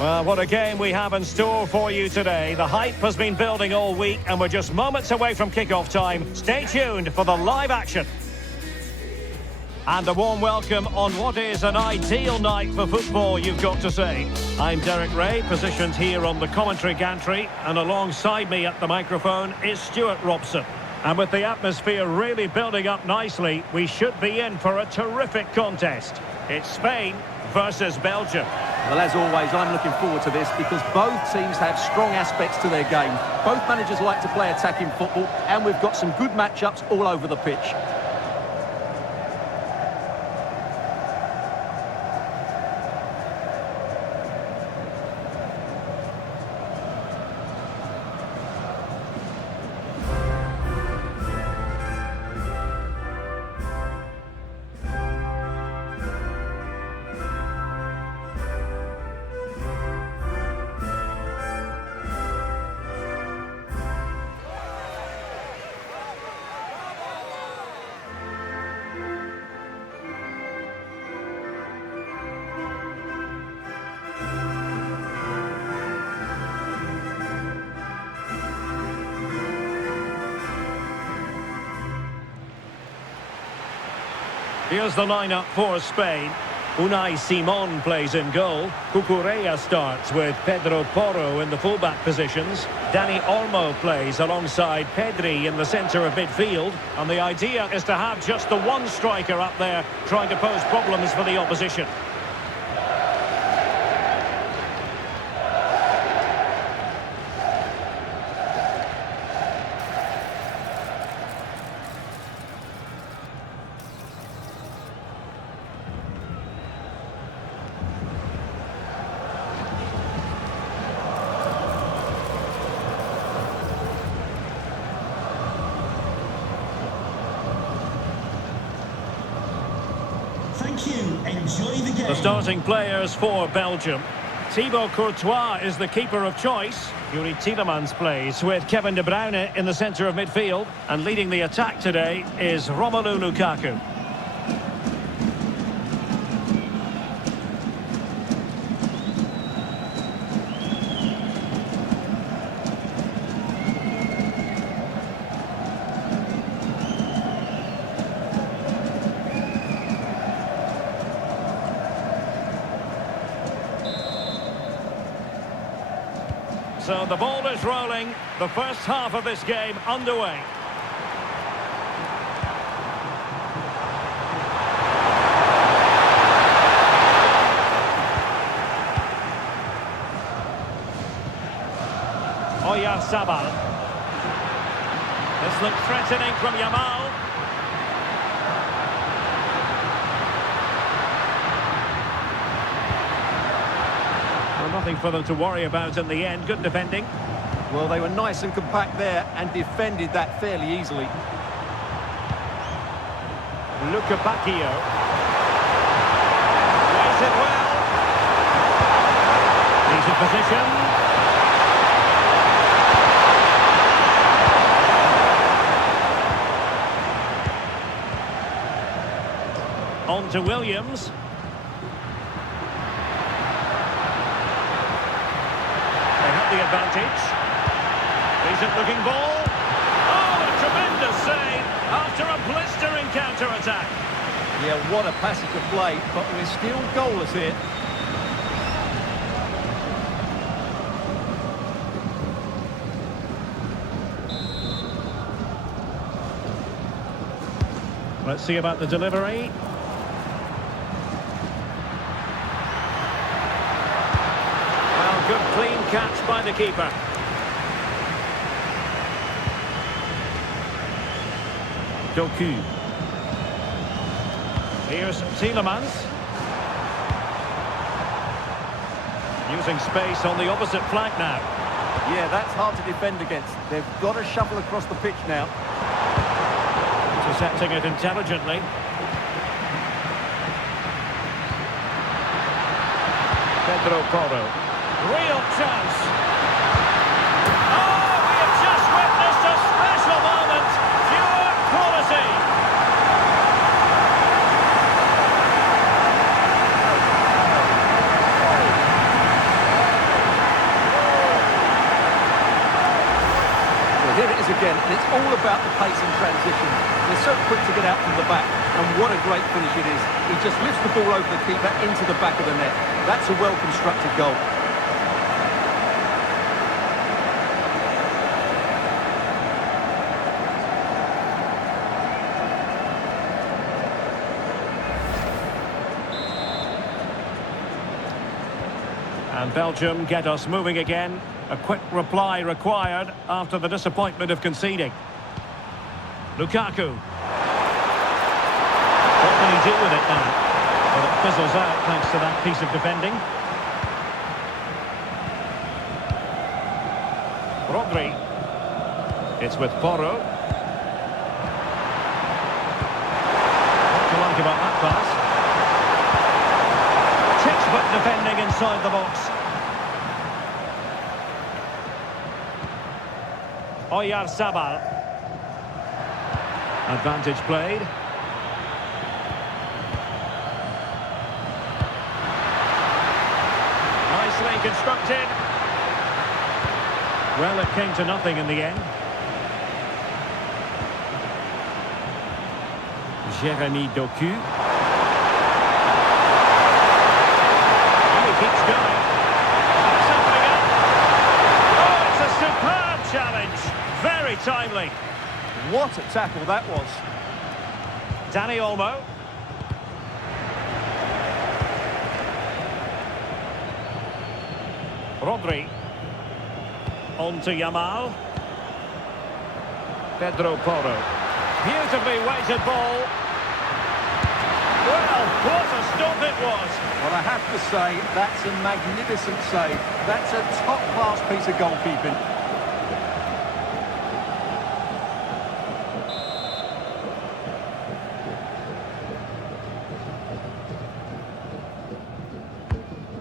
Well, what a game we have in store for you today. The hype has been building all week and we're just moments away from kick-off time. Stay tuned for the live action. And a warm welcome on what is an ideal night for football, you've got to say. I'm Derek Ray, positioned here on the commentary gantry, and alongside me at the microphone is Stuart Robson. And with the atmosphere really building up nicely, we should be in for a terrific contest. It's Spain versus Belgium. Well, as always, I'm looking forward to this because both teams have strong aspects to their game. Both managers like to play attacking football, and we've got some good matchups all over the pitch. Here's the lineup for Spain. Unai Simon plays in goal. Cucurella starts with Pedro Porro in the fullback positions. Dani Olmo plays alongside Pedri in the centre of midfield. And the idea is to have just the one striker up there trying to pose problems for the opposition. Enjoy the game. The starting players for Belgium. Thibaut Courtois is the keeper of choice. Yuri Tielemans plays with Kevin De Bruyne in the centre of midfield. And leading the attack today is Romelu Lukaku. So the ball is rolling, the first half of this game underway. Oyarzabal. This looks threatening from Yamal. Nothing for them to worry about in the end. Good defending. Well, they were nice and compact there and defended that fairly easily. Luka Bacchio. Plays it well. Decent position. On to Williams. The advantage. Decent looking ball. Oh, a tremendous save after a blistering counter-attack. Yeah, what a passage of play, but we're still goalless here. Let's see about the delivery. Good clean catch by the keeper. Doku. Here's Tielemans. Using space on the opposite flank now. Yeah, that's hard to defend against. They've got to shuffle across the pitch now. Intercepting it intelligently. Pedro Porro. Real chance. Oh, we have just witnessed a special moment. Pure quality. is again, and it's all about the pace in transition. They're so quick to get out from the back, and what a great finish it is. He just lifts the ball over the keeper into the back of the net. That's a well-constructed goal. And Belgium get us moving again. A quick reply required after the disappointment of conceding. Lukaku. What can he do with it now? Well, it fizzles out thanks to that piece of defending. Rodri. It's with Porro. What do you like about that pass? Textbook defending inside the box. Oyarzabal. Advantage played. Nicely constructed. Well, it came to nothing in the end. Jeremy Doku. Keeps going. That's opening up. Oh, it's a superb challenge. Very timely. What a tackle that was. Dani Olmo. Rodri. On to Yamal. Pedro Porro. Beautifully weighted ball. Well, what a stop it was. Well, I have to say, that's a magnificent save. That's a top-class piece of goalkeeping.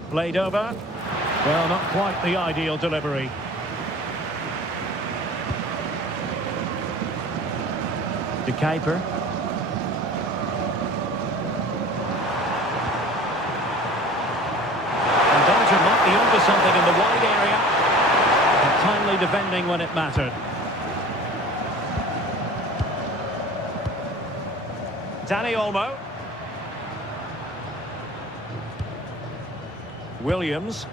Played over. Well, not quite the ideal delivery. De Kuiper. Might be onto something in the wide area. And timely defending when it mattered. Dani Olmo. Williams.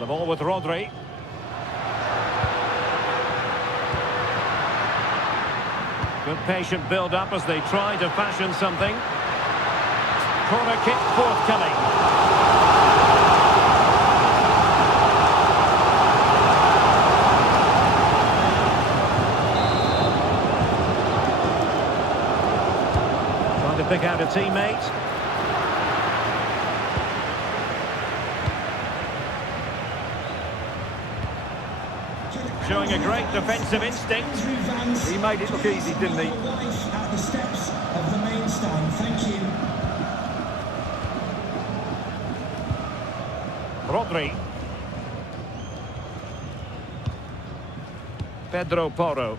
The ball with Rodri. Good patient build-up as they try to fashion something. Corner kick forthcoming. Trying to pick out a teammate. Showing a great defensive instinct. He made it look easy, didn't he? At the steps of the main stand. Thank you. Rodri. Pedro Porro.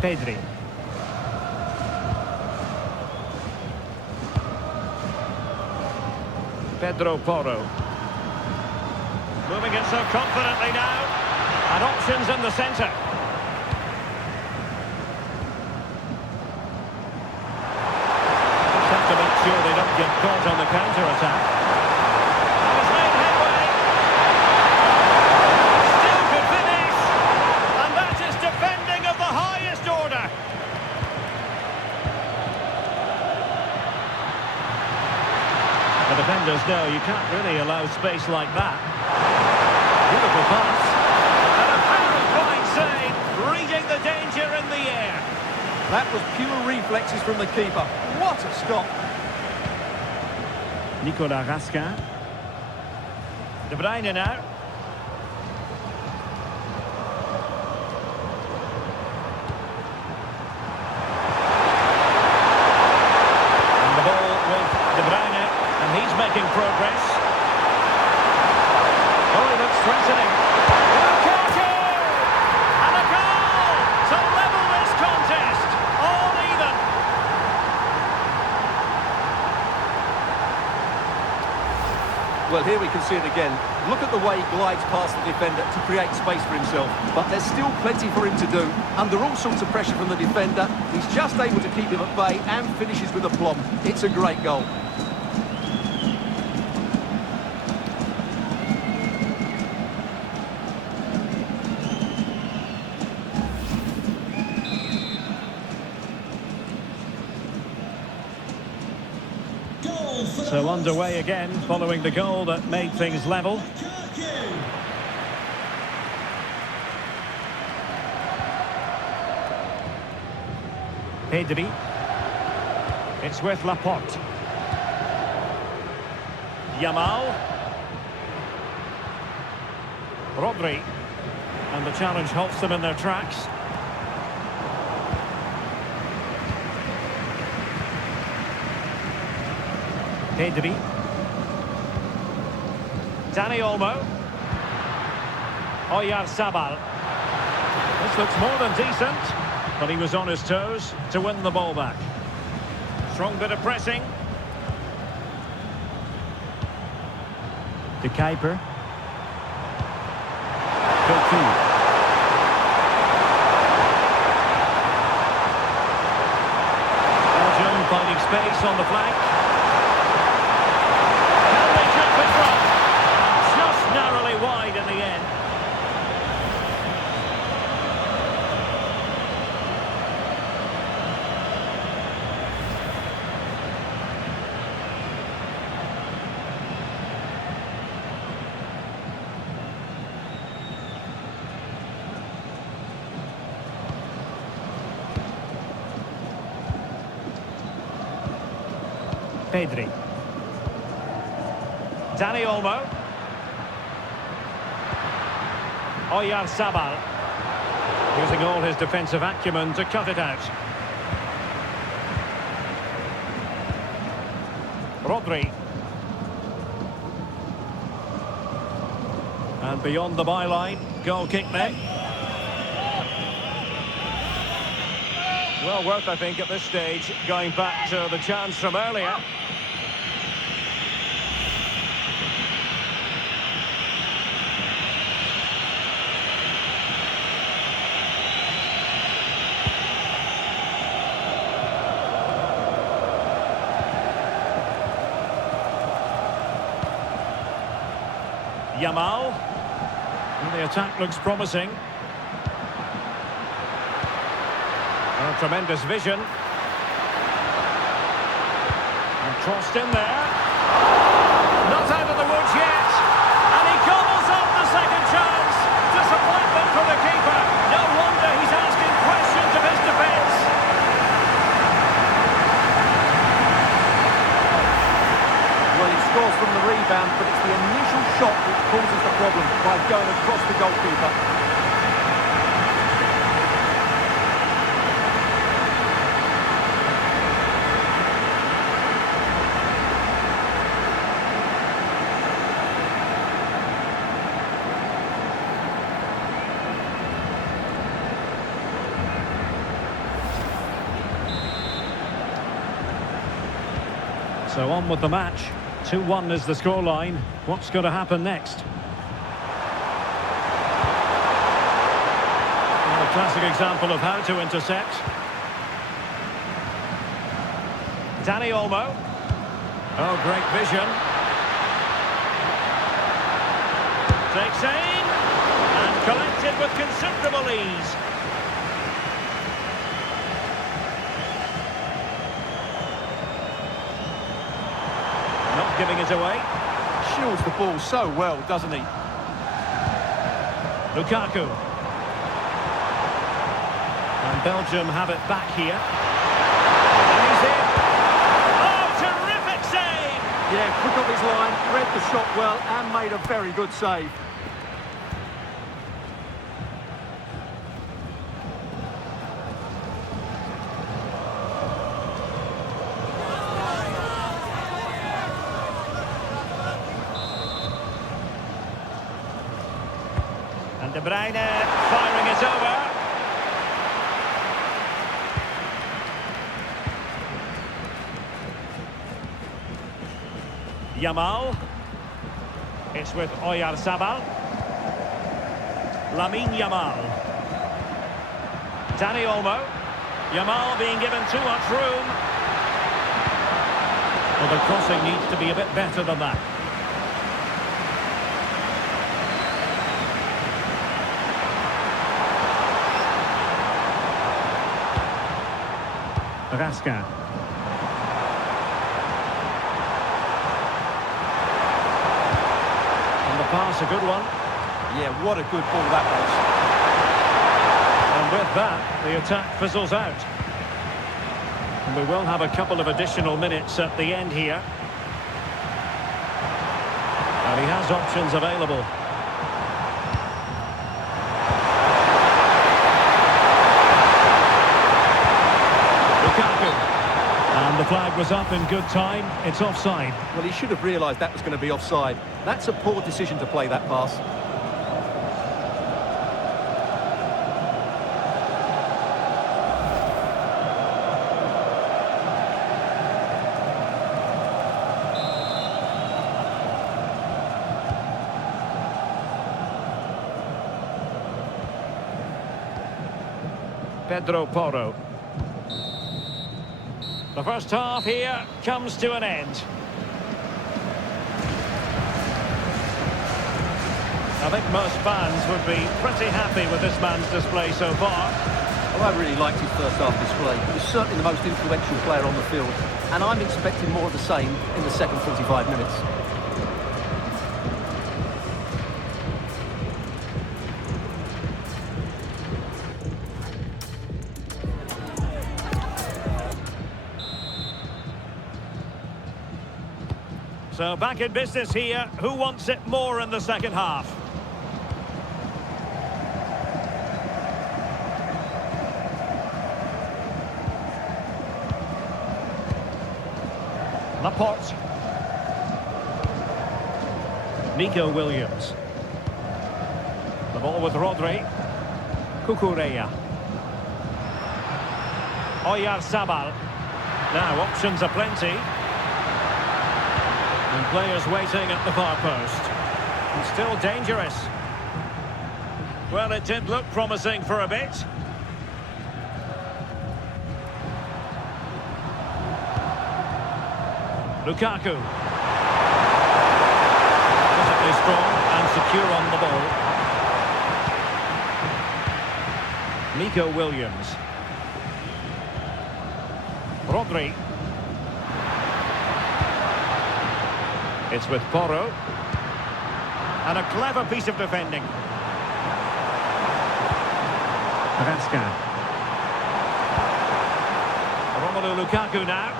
Pedri. Pedro Porro. Moving it so confidently now. And options in the centre. Have to make sure they don't get caught on the counter-attack. He's made headway. Still good finish. And that is defending of the highest order. The defenders know you can't really allow space like that. Beautiful pass. And a very fine save, reading the danger in the air. That was pure reflexes from the keeper. What a stop. Nicolas Raskin. De Bruyne now. And the ball with De Bruyne, and he's making progress. Oh, he looks threatening. Lukaku! And a goal to level this contest. All even. Well, here we can see it again. Look at the way he glides past the defender to create space for himself. But there's still plenty for him to do. Under all sorts of pressure from the defender, he's just able to keep him at bay and finishes with aplomb. It's a great goal. So underway again, following the goal that made things level. Pedri. It's with Laporte. Yamal. Rodri. And the challenge halts them in their tracks. Pedri. Dani Olmo. Oyarzabal. This looks more than decent, but he was on his toes to win the ball back. Strong bit of pressing. De Kuiper. Cocu. Belgium finding space on the flank. Narrowly wide in the end. Pedri. Dani Olmo. Oyarzabal, using all his defensive acumen to cut it out. Rodri. And beyond the byline, goal kick there. Well worth, I think, at this stage, going back to the chance from earlier. Yamal. And the attack looks promising. Oh, tremendous vision. And crossed in there. Not out of the woods yet. And he gobbles up the second chance. Disappointment for the keeper. No wonder he's asking questions of his defence. Well, he scores from the rebound, but it's the initial shot which causes the problem by going across the goalkeeper. So on with the match. 2-1 is the scoreline. What's going to happen next? Well, a classic example of how to intercept. Dani Olmo. Oh, great vision. Takes aim. And collected with considerable ease. Not giving it away. Shields the ball so well, doesn't he? Lukaku. And Belgium have it back here. And he's in. Oh, terrific save! Yeah, quick off his line, read the shot well and made a very good save. And De Bruyne firing it over. Yamal. It's with Oyarzabal. Lamine Yamal. Dani Olmo. Yamal being given too much room. Well, the crossing needs to be a bit better than that. Rasca. And the pass, a good one. Yeah, what a good ball that was. And with that, the attack fizzles out. And we will have a couple of additional minutes at the end here. And he has options available. And the flag was up in good time. It's offside. Well, he should have realised that was going to be offside. That's a poor decision to play that pass. Pedro Porro. The first half here comes to an end. I think most fans would be pretty happy with this man's display so far. Well, I really liked his first half display. He was certainly the most influential player on the field, and I'm expecting more of the same in the second 45 minutes. So back in business here. Who wants it more in the second half? Laporte. Nico Williams. The ball with Rodri. Cucurella. Oyarzabal. Now options are plenty. And players waiting at the far post. And still dangerous. Well, it did look promising for a bit. Lukaku. Physically strong and secure on the ball. Nico Williams. Rodri. It's with Porro. And a clever piece of defending. Rasca. Romelu Lukaku now.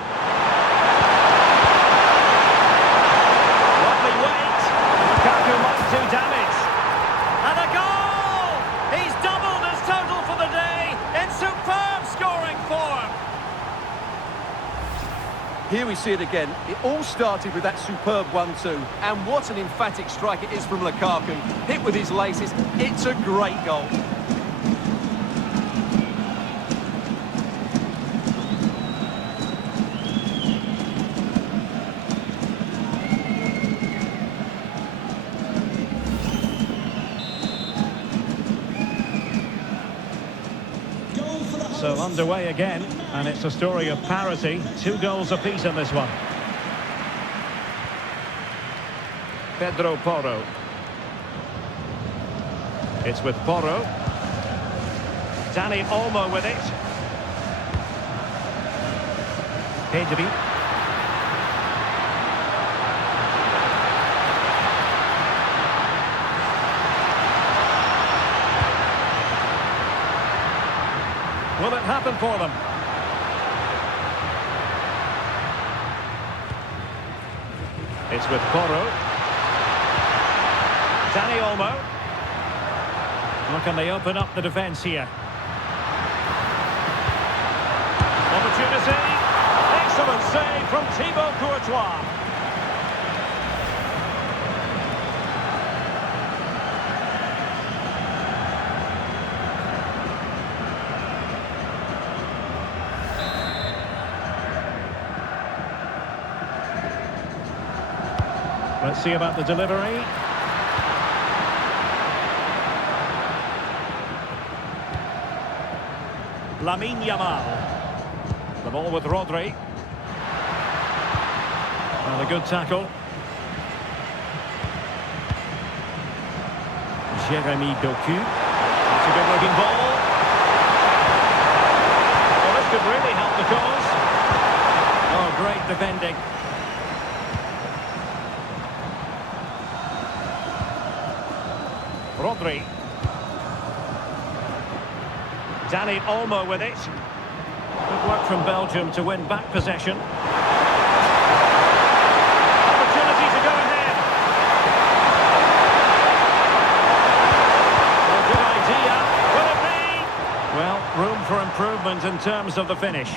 Lovely weight. Lukaku might do damage. And a goal! He's doubled his total for the day in superb scoring form. Here we see it again. It all started with that superb 1-2. And what an emphatic strike it is from Lukaku. Hit with his laces. It's a great goal. So underway again, and it's a story of parity. 2 goals apiece in this one. Pedro Porro. It's with Porro. Dani Olmo with it. Pedri. Will it happen for them? It's with Porro. Dani Olmo. Look, can they open up the defence here? Opportunity. Excellent save from Thibaut Courtois. Let's see about the delivery. Lamine Yamal. The ball with Rodri. And a good tackle. Jeremy Doku. It's a good-looking ball. Well, this could really help the cause. Oh, great defending. Rodri. Dani Olmo with it. Good work from Belgium to win back possession. Opportunity to go ahead. A good idea. Will it be? Well, room for improvement in terms of the finish.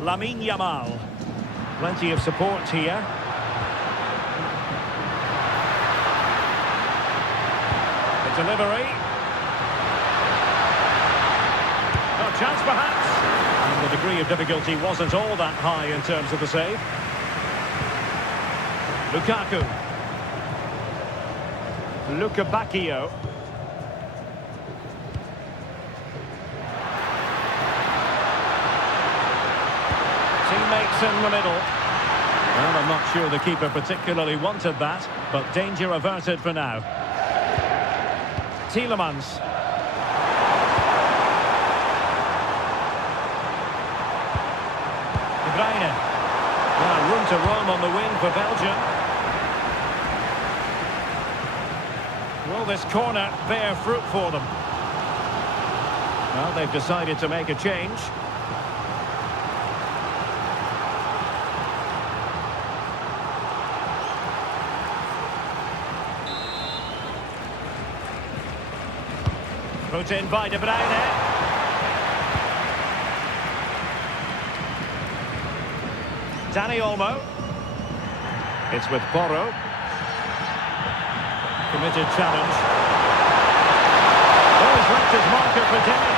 Lamine Yamal. Plenty of support here. The delivery. No chance perhaps. And the degree of difficulty wasn't all that high in terms of the save. Lukaku. Luka Bacchio. Teammates in the middle. Well, I'm not sure the keeper particularly wanted that, but danger averted for now. Tielemans. De Bruyne. Well, room to roam on the wing for Belgium. Will this corner bear fruit for them? Well, they've decided to make a change. Put in by De Bruyne. Dani Olmo. It's with Porro. Committed challenge. Oh, he's left his marker for Demi.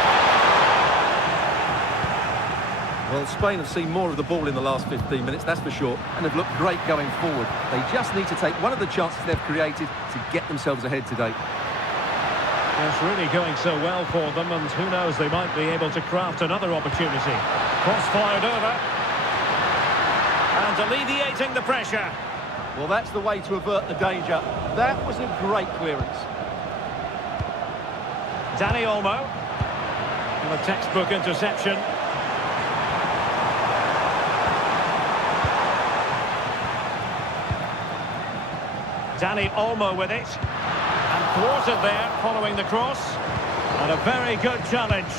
Well, Spain have seen more of the ball in the last 15 minutes, that's for sure, and have looked great going forward. They just need to take one of the chances they've created to get themselves ahead today. It's really going so well for them, and who knows, they might be able to craft another opportunity. Cross fired over. And alleviating the pressure. Well, that's the way to avert the danger. That was a great clearance. Dani Olmo. And a textbook interception. Dani Olmo with it. And thwarted there following the cross. And a very good challenge.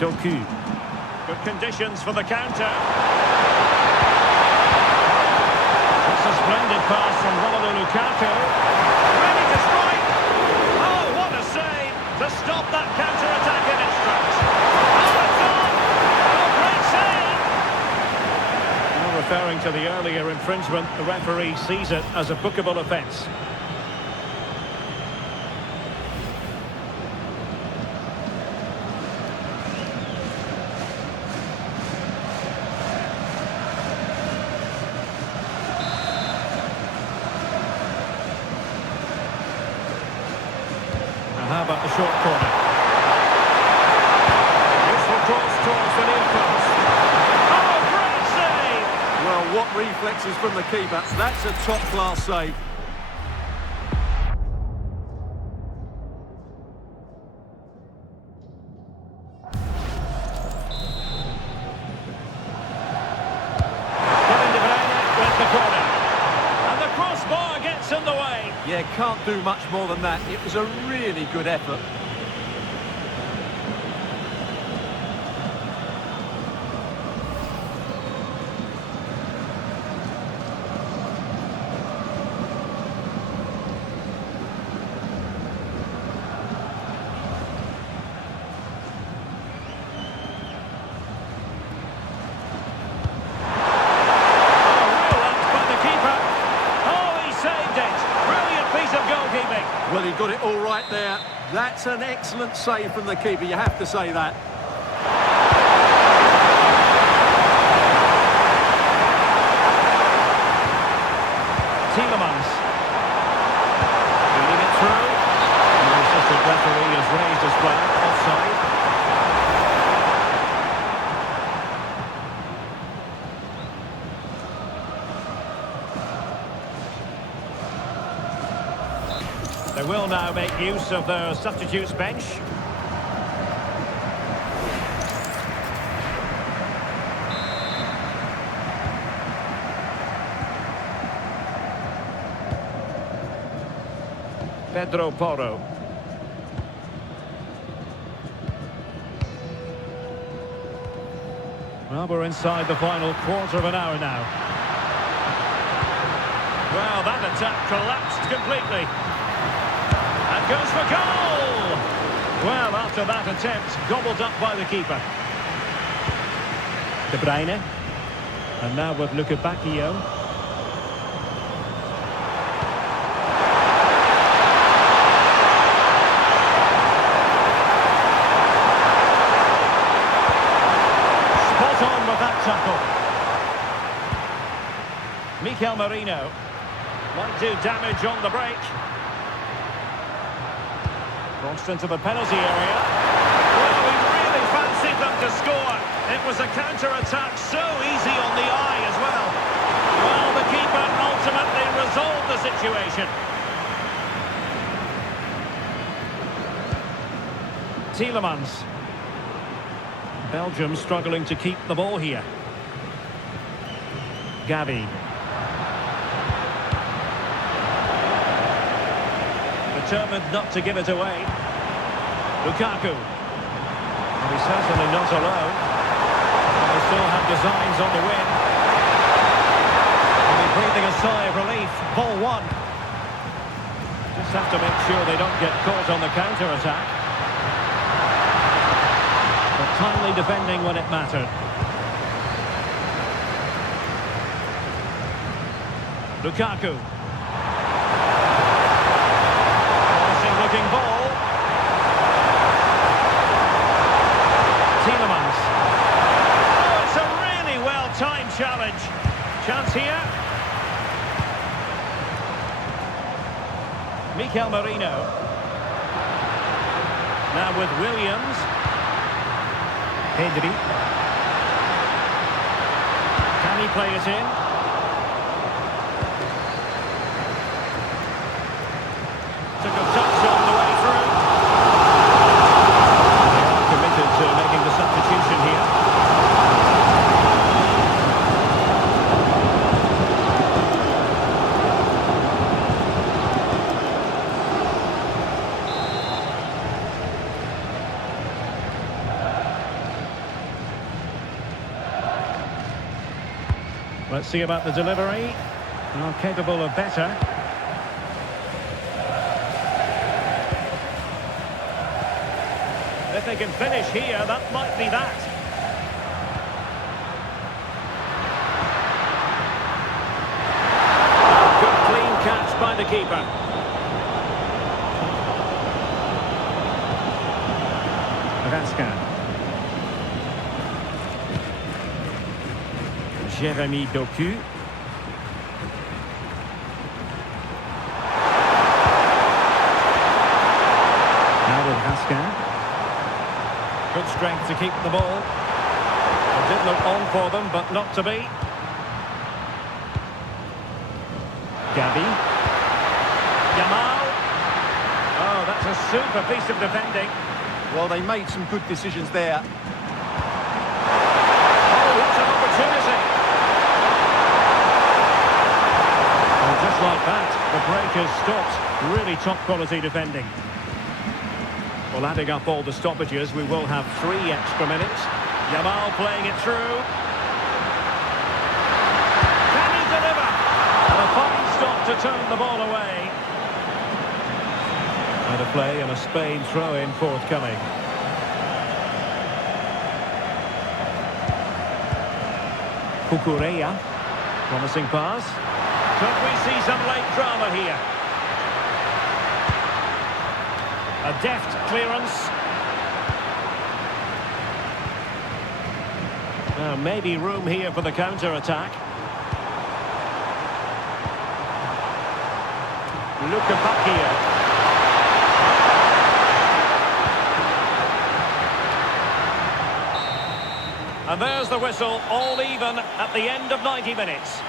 Doku. Good conditions for the counter. That's a splendid pass from Romelu Lukaku. Ready to strike. Oh, what a save to stop that counter-attack in its tracks. Oh, it's on! Oh, great save! Now referring to the earlier infringement, the referee sees it as a bookable offence. How about the short corner? Useful cross towards the near post. Oh, great save! Well, what reflexes from the keeper. That's a top-class save. Kevin De Bruyne with the corner. And the crossbar gets in the way. Yeah, can't do much more than that. It was a really good effort. That's an excellent save from the keeper, you have to say that. Tielemans. Feeding it through. The assistant referee has raised his flag. Offside. They will now make use of their substitutes bench. Pedro Porro. Well, we're inside the final quarter of an hour now. Well, that attack collapsed completely. And goes for goal! Well, after that attempt, gobbled up by the keeper. De Bruyne. And now with Luka Bacchio. Spot on with that tackle. Mikel Merino. Might do damage on the break. Crossed into the penalty area. Well, we really fancied them to score. It was a counter-attack so easy on the eye as well. Well, the keeper ultimately resolved the situation. Tielemans. Belgium struggling to keep the ball here. Gavi. Determined not to give it away. Lukaku. And he's certainly not alone. And they still have designs on the win. And they're breathing a sigh of relief. Ball one. Just have to make sure they don't get caught on the counter-attack. But timely defending when it mattered. Lukaku. Looking ball. Tielemans. Oh, it's a really well-timed challenge. Chance here. Mikel Merino. Now with Williams. Pedri. Can he play it in? Took a touch on the way through. They are committed to making the substitution here. Let's see about the delivery. Well, capable of better. If they can finish here, that might be that. Good clean catch by the keeper. Raskin. Jérémy Doku. Now with Raskin. Good strength to keep the ball. It did look on for them, but not to be. Gavi. Yamal. Oh, that's a super piece of defending. Well, they made some good decisions there. Oh, what an opportunity. Well, just like that, the break has stopped. Really top quality defending. Well, adding up all the stoppages, we will have 3 extra minutes. Yamal playing it through. Can he deliver? And a fine stop to turn the ball away. And a play and a Spain throw-in forthcoming. Cucurella. Promising pass. Could we see some late drama here? A deft clearance. Now, maybe room here for the counter-attack. Look back here. And there's the whistle, all even at the end of 90 minutes.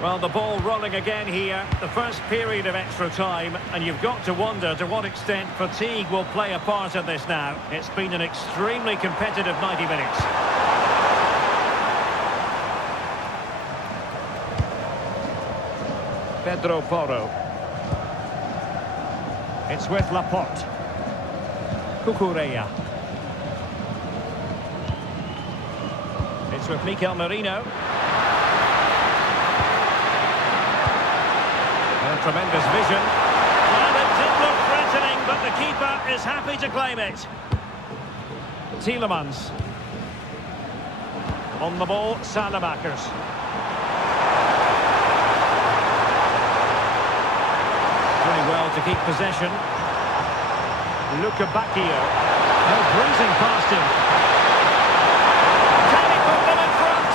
Well, the ball rolling again here, the first period of extra time, and you've got to wonder to what extent fatigue will play a part in this now. It's been an extremely competitive 90 minutes. Pedro Porro. It's with Laporte. Cucurella. It's with Mikel Merino. Tremendous vision. And it did look threatening, but the keeper is happy to claim it. Tielemans. On the ball, Salamakers. Doing well to keep possession. Luka Bacchio. No, breezing past him. Can he put them in front?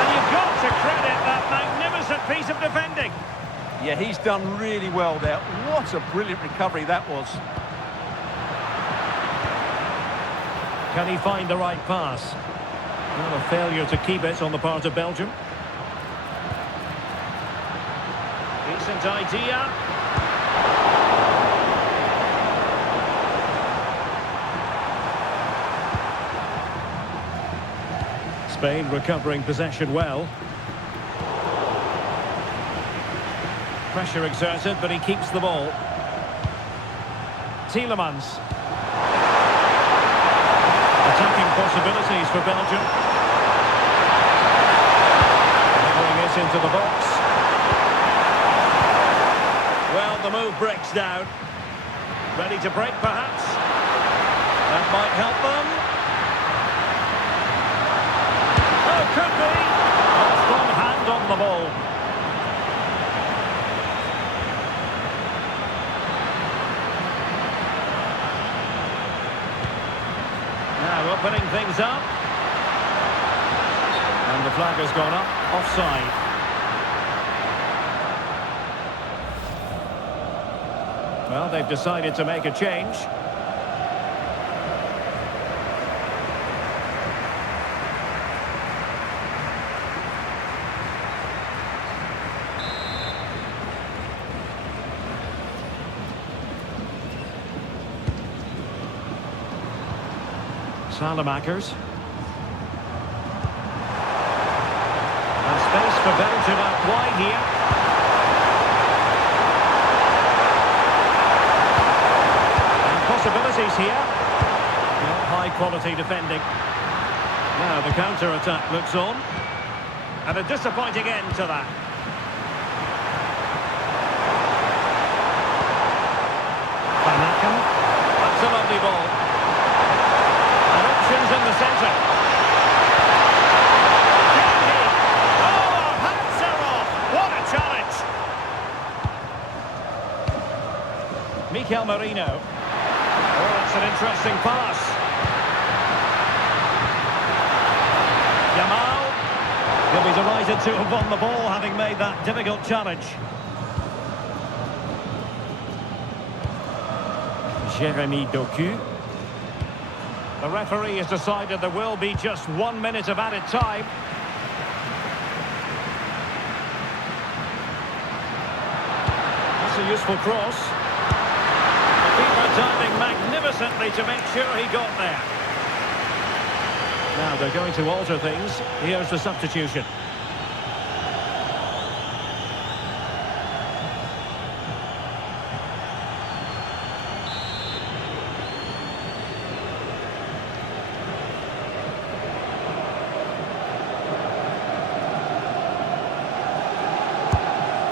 And you've got to credit that magnificent piece of defending. Yeah, he's done really well there. What a brilliant recovery that was. Can he find the right pass? Well, a failure to keep it on the part of Belgium. Decent idea. Spain recovering possession well. Pressure exerted, but he keeps the ball. Tielemans. Attacking possibilities for Belgium. Delivering it into the box. Well, the move breaks down. Ready to break, perhaps? That might help them. Oh, could be. A strong hand on the ball. Opening things up. And the flag has gone up, offside. Well, they've decided to make a change. Salamakers. And space for Belgium out wide here. And possibilities here. Well, high quality defending. Now the counter-attack looks on. And a disappointing end to that. Van Aken. That's a lovely ball. In the centre. Can he? Oh, hands are off. What a challenge. Mikel Merino. Oh, that's an interesting pass. Yamal. He'll be delighted to have won the ball, having made that difficult challenge. Jérémy Doku. The referee has decided there will be just 1 minute of added time. That's a useful cross. The keeper diving magnificently to make sure he got there. Now they're going to alter things. Here's the substitution.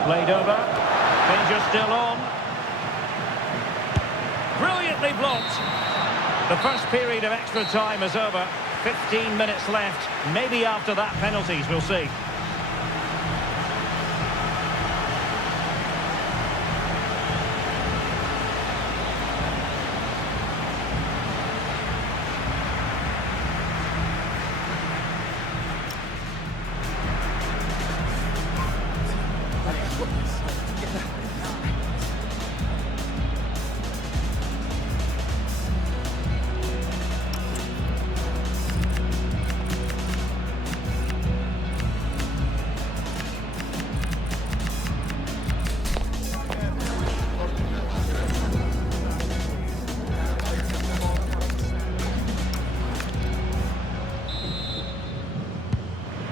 Played over. Danger still on. Brilliantly blocked. The first period of extra time is over. 15 minutes left. Maybe after that, penalties, we'll see.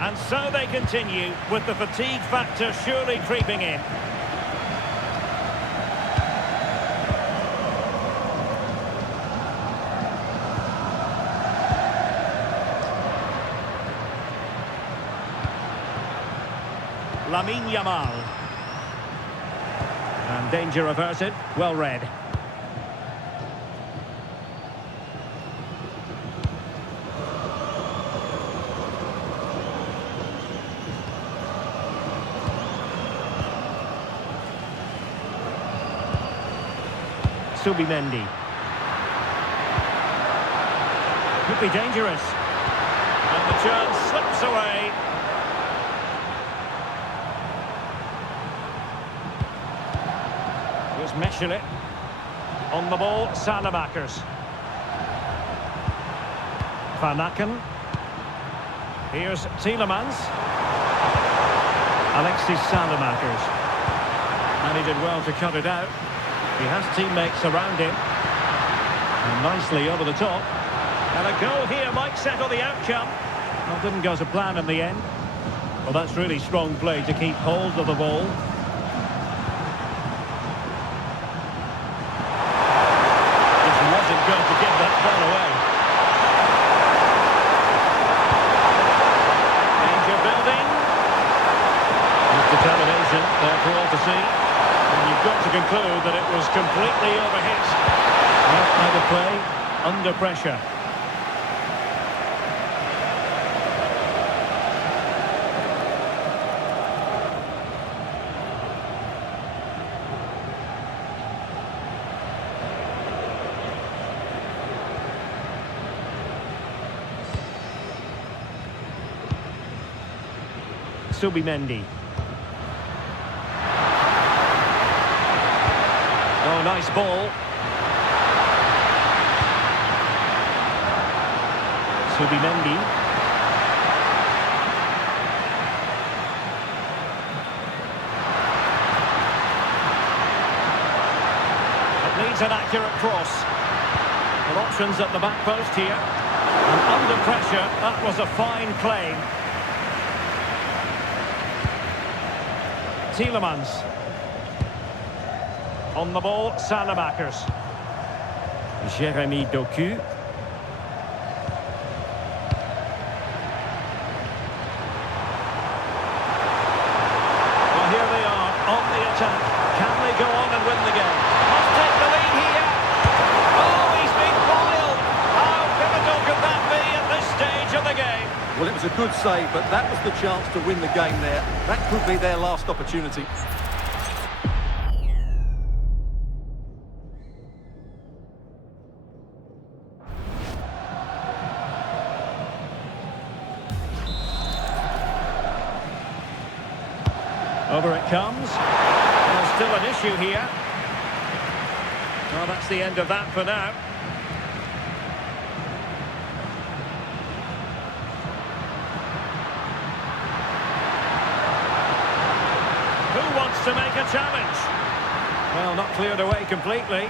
And so they continue, with the fatigue factor surely creeping in. Lamine Yamal. And danger averted, well read. Subimendi. Could be dangerous. And the chance slips away. Here's Meshelet. On the ball, Salamakers. Van Aken. Here's Tielemans. Alexis Salamakers. And he did well to cut it out. He has teammates around him. And nicely over the top. And a goal here might settle the outcome. Well, didn't go to plan in the end. Well, that's really strong play to keep hold of the ball. This wasn't going to give that ball away. Danger building. With determination there for all to see. And you've got to conclude that it was completely overhit. Well, out of play, under pressure. Subimendi. Oh, nice ball. Subimendi. It needs an accurate cross. Well, options at the back post here. And under pressure, that was a fine claim. Tielemans. On the ball, Salamakers. Jérémy Doku. Well, here they are, on the attack. Can they go on and win the game? Must take the lead here. Oh, he's been foiled. How pivotal could that be at this stage of the game? Well, it was a good save, but that was the chance to win the game there. That could be their last opportunity. Over it comes. Well, still an issue here. Well, that's the end of that for now. Who wants to make a challenge? Well, not cleared away completely.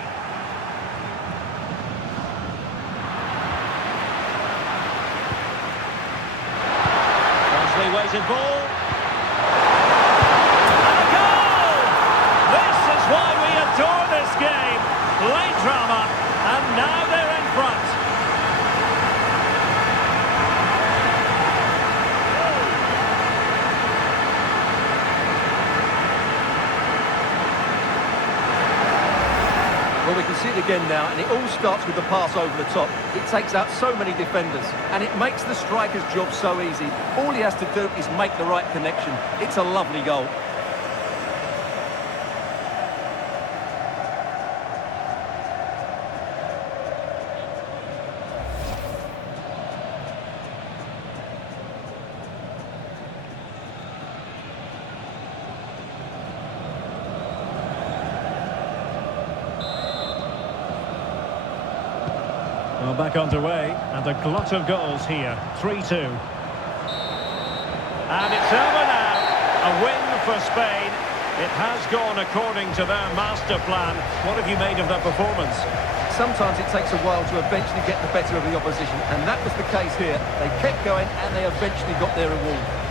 Nicely weighted ball. Why we adore this game. Late drama, and now they're in front. we can see it again now, and it all starts with the pass over the top. It takes out so many defenders, and it makes the striker's job so easy. All he has to do is make the right connection. It's a lovely goal. Well, back underway, and a glut of goals here, 3-2. And it's over now, a win for Spain. It has gone according to their master plan. What have you made of that performance? Sometimes it takes a while to eventually get the better of the opposition, and that was the case here. They kept going, and they eventually got their reward.